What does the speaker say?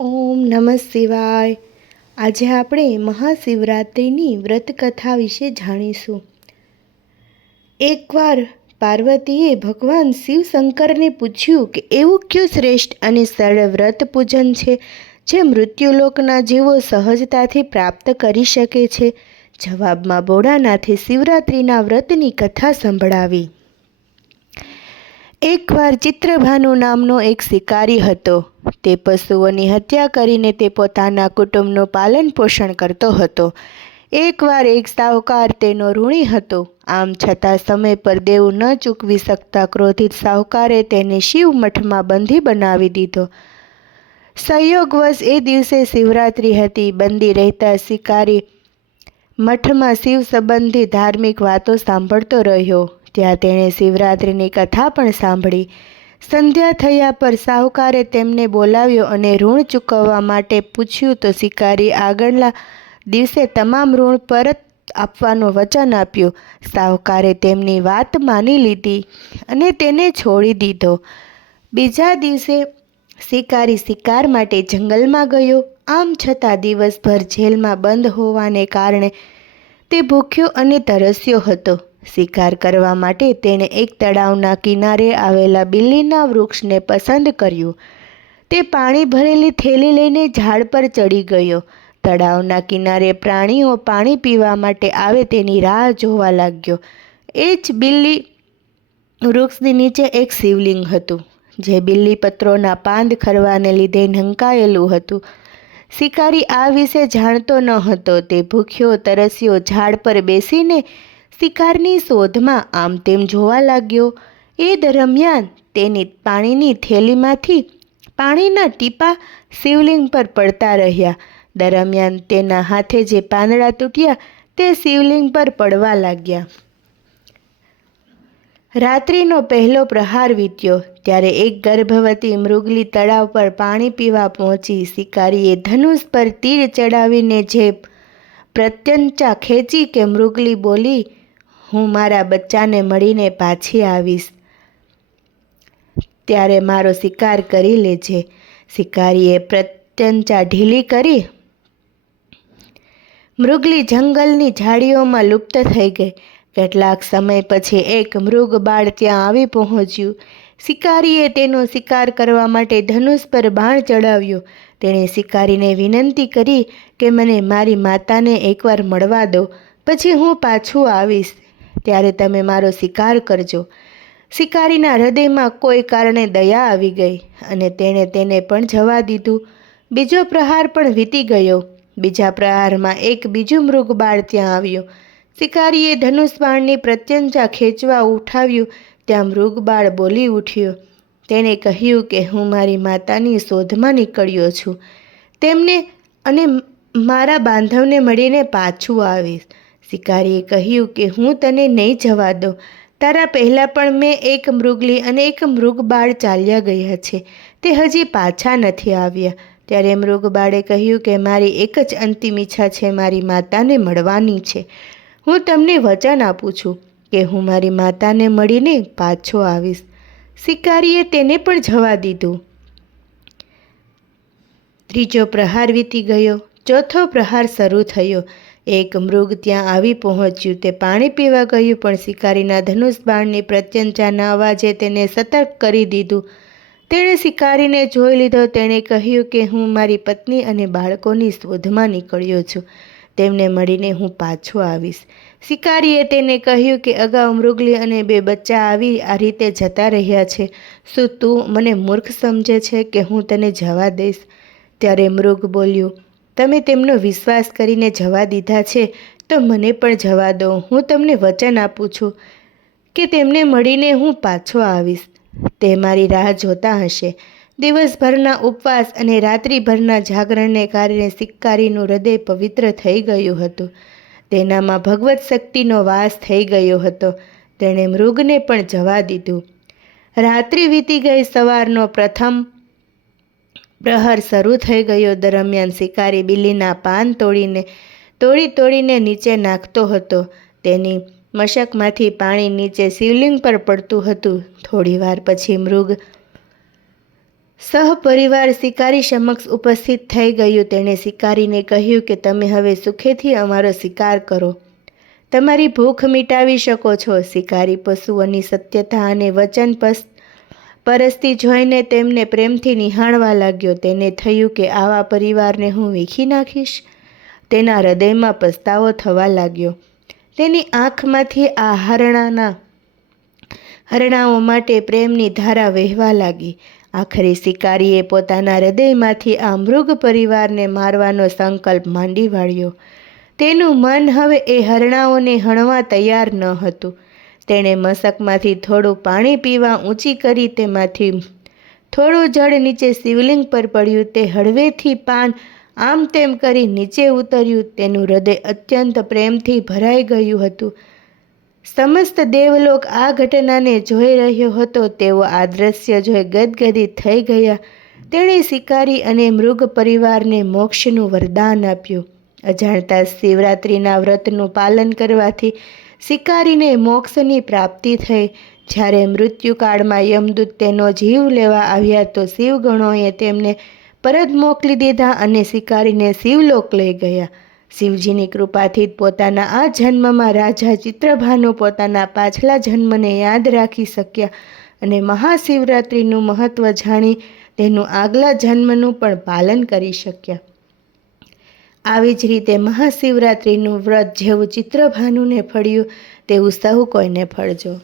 ઓમ નમઃ શિવાય. આજે આપણે મહાશિવરાત્રિની વ્રતકથા વિશે જાણીશું. એકવાર પાર્વતીએ ભગવાન શિવશંકરને પૂછ્યું કે એવું કયું શ્રેષ્ઠ અને સરળ વ્રત પૂજન છે જે મૃત્યુલોકના જીવો સહજતાથી પ્રાપ્ત કરી શકે છે. જવાબમાં ભોળાનાથે શિવરાત્રિના વ્રતની કથા સંભળાવી. એકવાર ચિત્રભાનુ નામનો એક શિકારી હતો. તે પશુઓની હત્યા કરીને તે પોતાના કુટુંબનું પાલન પોષણ કરતો હતો. એકવાર એક સાહુકાર તેનો ઋણી હતો. આમ છતાં સમય પર દેવું ન ચૂકવી શકતા ક્રોધિત સાહુકારે તેને શિવ મઠમાં બંધી બનાવી દીધો. સંયોગવશ એ દિવસે શિવરાત્રિ હતી. બંદી રહેતા શિકારી મઠમાં શિવ સંબંધી ધાર્મિક વાતો સાંભળતો રહ્યો. ત્યાં તેણે શિવરાત્રિની કથા પણ સાંભળી. સંધ્યા થયા પર સાહુકારે તેમને બોલાવ્યો અને ઋણ ચૂકવવા માટે પૂછ્યું તો શિકારી આગળના દિવસે તમામ ઋણ પરત આપવાનું વચન આપ્યું. સાહુકારે તેમની વાત માની લીધી અને તેને છોડી દીધો. બીજા દિવસે શિકારી શિકાર માટે જંગલમાં ગયો. આમ છતાં દિવસભર જેલમાં બંધ હોવાને કારણે તે ભૂખ્યો અને તરસ્યો હતો. શિકાર કરવા માટે તેણે એક તળાવના કિનારે આવેલા બિલ્લીના વૃક્ષને પસંદ કર્યું. તે પાણી ભરેલી થેલી લઈને ઝાડ પર ચડી ગયો. તળાવના કિનારે પ્રાણીઓ પાણી પીવા માટે આવે તેની રાહ જોવા લાગ્યો. એ જ બિલ્લી વૃક્ષની નીચે એક શિવલિંગ હતું, જે બિલ્લીપત્રોના પાંદ ખરવાને લીધે ઢંકાયેલું હતું. શિકારી આ વિશે જાણતો ન હતો. તે ભૂખ્યો તરસ્યો ઝાડ પર બેસીને શિકારની શોધમાં આમ તેમ જોવા લાગ્યો. એ દરમિયાન તેની પાણીની થેલીમાંથી પાણીના ટીપા શિવલિંગ પર પડતા રહ્યા. દરમિયાન તેના હાથે જે પાંદડા તૂટ્યા તે શિવલિંગ પર પડવા લાગ્યા. રાત્રિનો પહેલો પ્રહાર વીત્યો ત્યારે એક ગર્ભવતી મૃગલી તળાવ પર પાણી પીવા પહોંચી. શિકારીએ ધનુષ પર તીર ચડાવીને જે પ્રત્યંચા ખેંચી કે મૃગલી બોલી, હું મારા બચ્ચાને મળીને પાછી આવીશ, ત્યારે મારો શિકાર કરી લેજે. શિકારીએ પ્રત્યંચા ઢીલી કરી. મૃગલી જંગલની ઝાડીઓમાં લુપ્ત થઈ ગઈ. કેટલાક સમય પછી એક મૃગબાળ ત્યાં આવી પહોંચ્યું. શિકારીએ તેનો શિકાર કરવા માટે ધનુષ પર બાણ ચડાવ્યું. તેણે શિકારીને વિનંતી કરી કે મને મારી માતાને એકવાર મળવા દો, પછી હું પાછું આવીશ, ત્યારે તમે મારો શિકાર કરજો. શિકારીના હૃદયમાં કોઈ કારણે દયા આવી ગઈ અને તેણે તેને પણ જવા દીધું. બીજો પ્રહાર પણ વીતી ગયો. બીજા પ્રહારમાં એક બીજું મૃગબાળ ત્યાં આવ્યું. શિકારીએ ધનુષ બાણની પ્રત્યંચા ખેંચવા ઉઠાવ્યું ત્યાં મૃગબાળ બોલી ઉઠ્યો. તેણે કહ્યું કે હું મારી માતાની શોધમાં નીકળ્યો છું. તેમને અને મારા બાંધવને મળીને પાછું આવીશ. શિકારીએ કહ્યું કે હું તને નહીં જવા દઉં. તારા પહેલાં પણ મેં એક મૃગલી અને એક મૃગબાળ ચાલ્યા ગયા છે. તે હજી પાછા નથી આવ્યા. ત્યારે મૃગબાળે કહ્યું કે મારી એક જ અંતિમ ઈચ્છા છે, મારી માતાને મળવાની છે. હું તમને વચન આપું છું કે હું મારી માતાને મળીને પાછો આવીશ. શિકારીએ તેને પણ જવા દીધું. ત્રીજો પ્રહાર વીતી ગયો. ચોથો પ્રહાર શરૂ થયો. એક મૃગ ત્યાં આવી પહોંચ્યું. તે પાણી પીવા ગયું, પણ શિકારીના ધનુષ બાણની પ્રત્યંચાના અવાજે તેને સતર્ક કરી દીધું. તેણે શિકારીને જોઈ લીધો. તેણે કહ્યું કે હું મારી પત્ની અને બાળકોની શોધમાં નીકળ્યો છું. તેમને મળીને હું પાછો આવીશ. શિકારીએ તેને કહ્યું કે અગાઉ મૃગલી અને 2 બચ્ચા આવી આ રીતે જતા રહ્યા છે. શું તું મને મૂર્ખ સમજે છે કે હું તને જવા દઈશ? ત્યારે મૃગ બોલ્યું, તમે તેમનો વિશ્વાસ કરીને જવા દીધા છે તો મને પણ જવા દો. હું તમને વચન આપું છું કે તેમને મળીને હું પાછો આવીશ. તે મારી રાહ જોતા હશે. દિવસભરના ઉપવાસ અને રાત્રિભરના જાગરણને કારણે શિકારીનું હૃદય પવિત્ર થઈ ગયું હતું. તેનામાં ભગવત શક્તિનો વાસ થઈ ગયો હતો. તેણે મૃગને પણ જવા દીધું. રાત્રિ વીતી ગઈ. સવારનો પ્રથમ પ્રહર શરૂ થઈ ગયો. દરમિયાન શિકારી બિલ્લીના પાન તોડીને નીચે નાખતો હતો. તેની મશકમાંથી પાણી નીચે શિવલિંગ પર પડતું હતું. થોડી વાર પછી મૃગ સહપરિવાર શિકારી સમક્ષ ઉપસ્થિત થઈ ગયું. તેણે શિકારીને કહ્યું કે તમે હવે સુખેથી અમારો શિકાર કરો, તમારી ભૂખ મિટાવી શકો છો. શિકારી પશુઓની સત્યતા અને વચન પરસ્તી જોઈને તેમને પ્રેમથી નિહાળવા લાગ્યો. તેને થયું કે આવા પરિવારને હું વીખી નાખીશ. તેના હૃદયમાં પસ્તાવો થવા લાગ્યો. તેની આંખમાંથી આ હરણાઓ માટે પ્રેમની ધારા વહેવા લાગી. આખરે શિકારીએ પોતાના હૃદયમાંથી આ મૃગ પરિવારને મારવાનો સંકલ્પ માંડી વાળ્યો. તેનું મન હવે એ હરણાઓને હણવા તૈયાર ન હતું. તેણે મશકમાંથી થોડું પાણી પીવા ઊંચી કરી તેમાંથી થોડું જળ નીચે શિવલિંગ પર પડ્યું. તે હળવેથી પાન આમ તેમ કરી નીચે ઉતર્યું. તેનું હૃદય અત્યંત પ્રેમથી ભરાઈ ગયું હતું. સમસ્ત દેવલોક આ ઘટનાને જોઈ રહ્યો હતો. તેઓ આ દ્રશ્ય જોઈ ગદગદિત થઈ ગયા. તેણે શિકારી અને મૃગ પરિવારને મોક્ષનું વરદાન આપ્યું. અજાણતા શિવરાત્રિના વ્રતનું પાલન કરવાથી શિકારીને મોક્ષની પ્રાપ્તિ થઈ. જ્યારે મૃત્યુકાળમાં યમદૂત તેનો જીવ લેવા આવ્યા તો શિવગણોએ તેમને પરત મોકલી દીધા અને શિકારીને શિવલોક લઈ ગયા. શિવજીની કૃપાથી પોતાના આ જન્મમાં રાજા ચિત્રભાનુ પોતાના પાછલા જન્મને યાદ રાખી શક્યા અને મહાશિવરાત્રિનું મહત્ત્વ જાણી તેનું આગલા જન્મનું પણ પાલન કરી શક્યા. આવી જ રીતે મહાશિવરાત્રિનું વ્રત જેવું ચિત્રભાનુને ફળ્યું તેવું સહુ કોઈને ફળજો.